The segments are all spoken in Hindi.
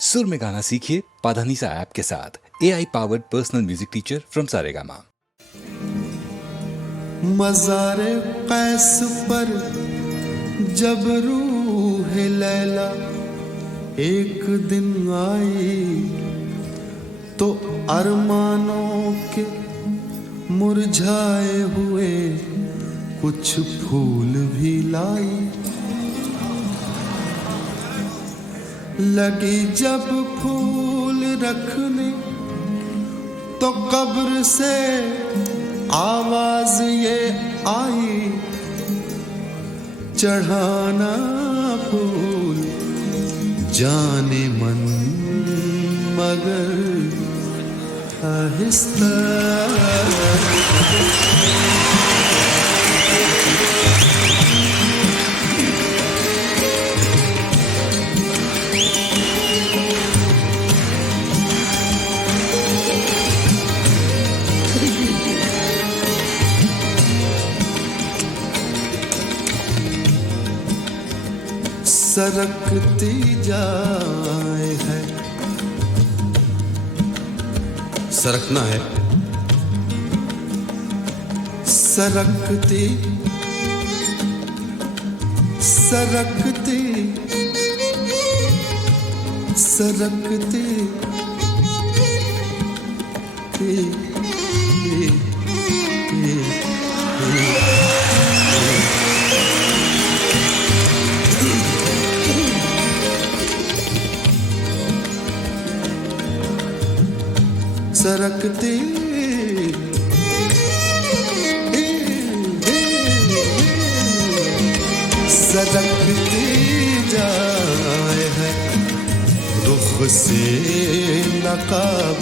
सुर में गाना सीखिए पाधानीसा ऐप के साथ। AI powered personal music teacher from Saregama. मज़ारे कैस पर जब रूह लैला एक दिन आई तो अरमानों के मुरझाए हुए कुछ फूल भी लाई। लगी जब फूल रखने तो कब्र से आवाज ये आई, चढ़ाना फूल जाने मन मगर आहिस्ता। सरकती जाए है, सरकना है, सरकती सरकती सरकती सरकती सरकती जाए है, रुख से नकाब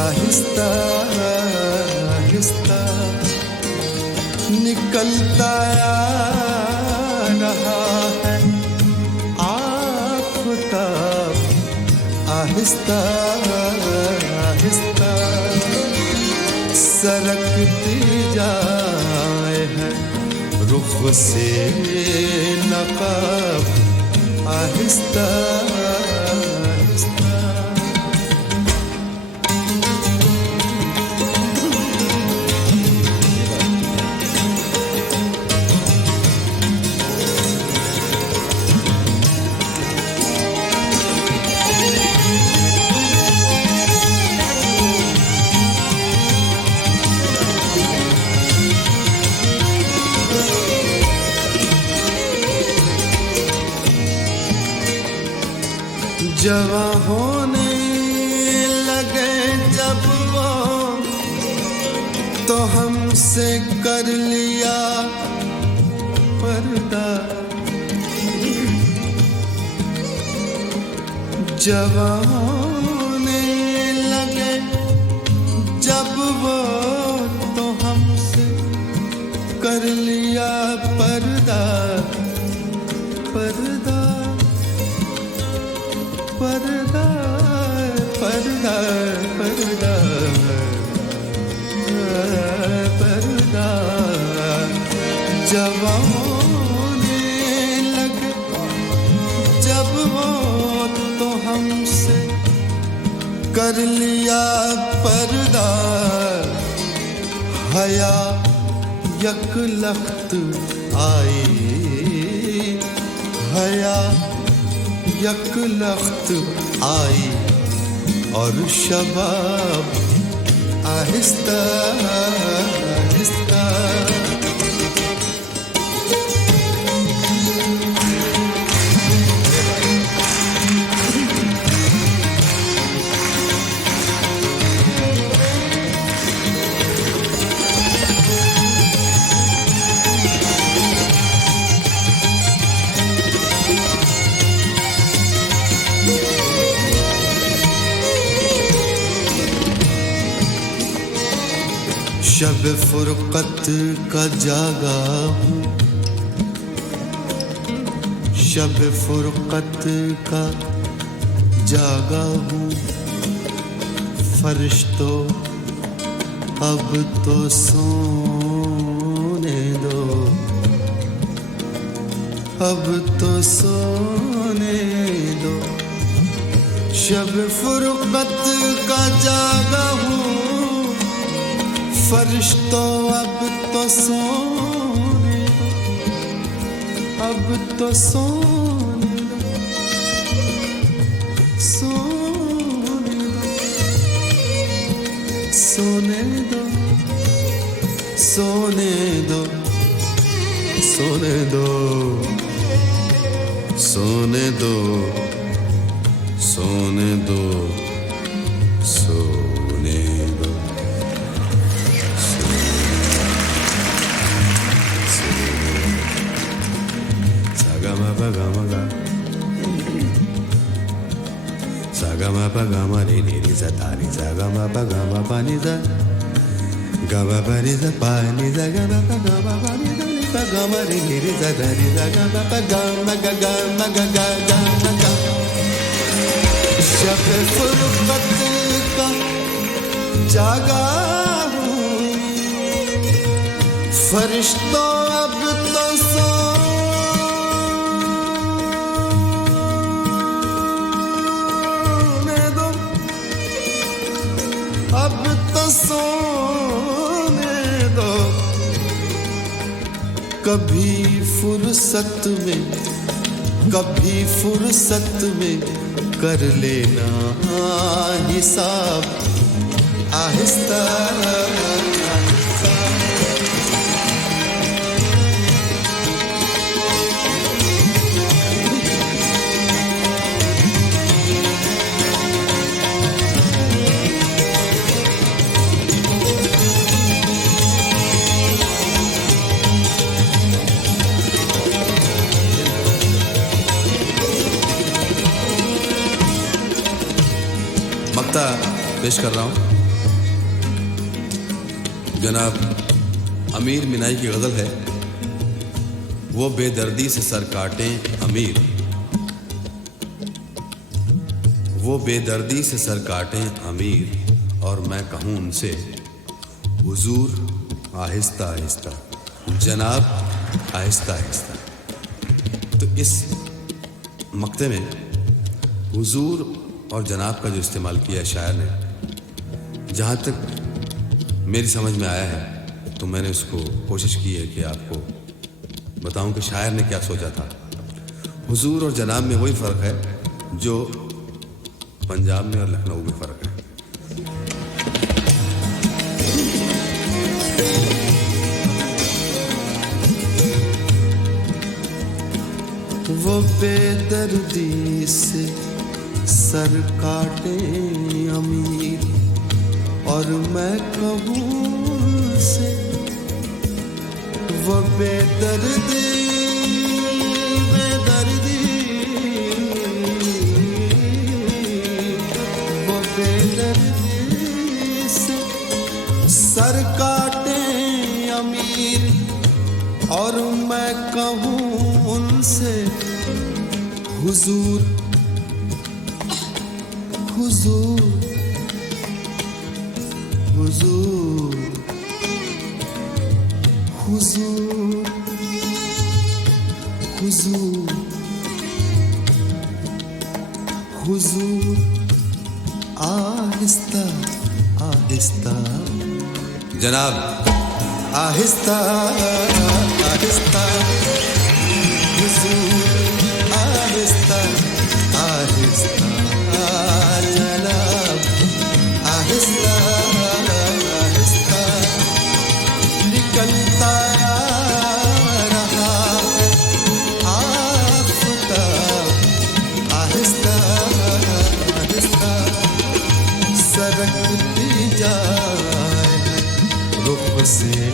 आहिस्ता आहिस्ता निकलता रहा है आफ़ताब आहिस्ता आहिस्ता सरकती जाए है, रुख से नकाब आहिस्ता आहिस्ता। जवां होने लगे जब वो तो हमसे कर लिया पर्दा। जवां होने लगे जब वो तो हमसे कर लिया पर्दा पर्दा पर्दा पर्दा पर्दा पर्दा। जवां होने लगे जब वो तो हमसे कर लिया पर्दा। हया यकलख्त आई, हया यकलख्त आई और शबाब आहिस्ता आहिस्ता। शब फुरकत का जागा हूँ, शब फुरकत का जागा हूँ। फरिश्तों अब तो सोने दो, अब तो सोने दो। शब फुरकत का जागा हूँ, फरिश्तों अब तो सोने दो, अब तो सोने दो, सोने दो, सोने दो, सोने दो, सोने दो, सोने दो, सोने दो, सोने दो, सागमा पगमगा, सागमा पगमा रे रे रे सतारी सागमा पगमा पानी सा गमा पानी सा पानी सा गमा पगमा पानी सा पगमा रे रे सतारी सागमा पगमा गमा गगा गमा गगा शब फुरकत का जागा हूँ, फरिश्तों अब तो सोने दो, अब तो सोने दो, कभी फुर्सत में, कभी फुर्सत में कर लेना हिसाब आहिस्ता आहिस्ता। मक्ता पेश कर रहा हूं। जनाब अमीर मिनाई की गजल है। वो बेदर्दी से सर काटें अमीर, वो बेदर्दी से सर काटें अमीर, और मैं कहूं उनसे हुजूर आहिस्ता आहिस्ता, जनाब आहिस्ता आहिस्ता। तो इस मक्ते में हुजूर और जनाब का जो इस्तेमाल किया है शायर ने, जहाँ तक मेरी समझ में आया है तो मैंने उसको कोशिश की है कि आपको बताऊं कि शायर ने क्या सोचा था। हुजूर और जनाब में वही फ़र्क है जो पंजाब में और लखनऊ में फ़र्क है। वो बेदर्दी से सर काटे अमीर, और मैं कहूँ से वो बेदर्दी बेदर्दी, वो बेदर्दी से सर काटे अमीर, और मैं कहूँ उनसे हुजूर हुजूर हुजूर हुजूर हुजूर हुजूर आहिस्ता आहिस्ता, जनाब आहिस्ता आहिस्ता, हुजूर आहिस्ता आहिस्ता, जनाब आहिस्ता आहिस्ता, निकलता रहा आफताब, आहिस्ता आहिस्ता सरकती जाए रुख से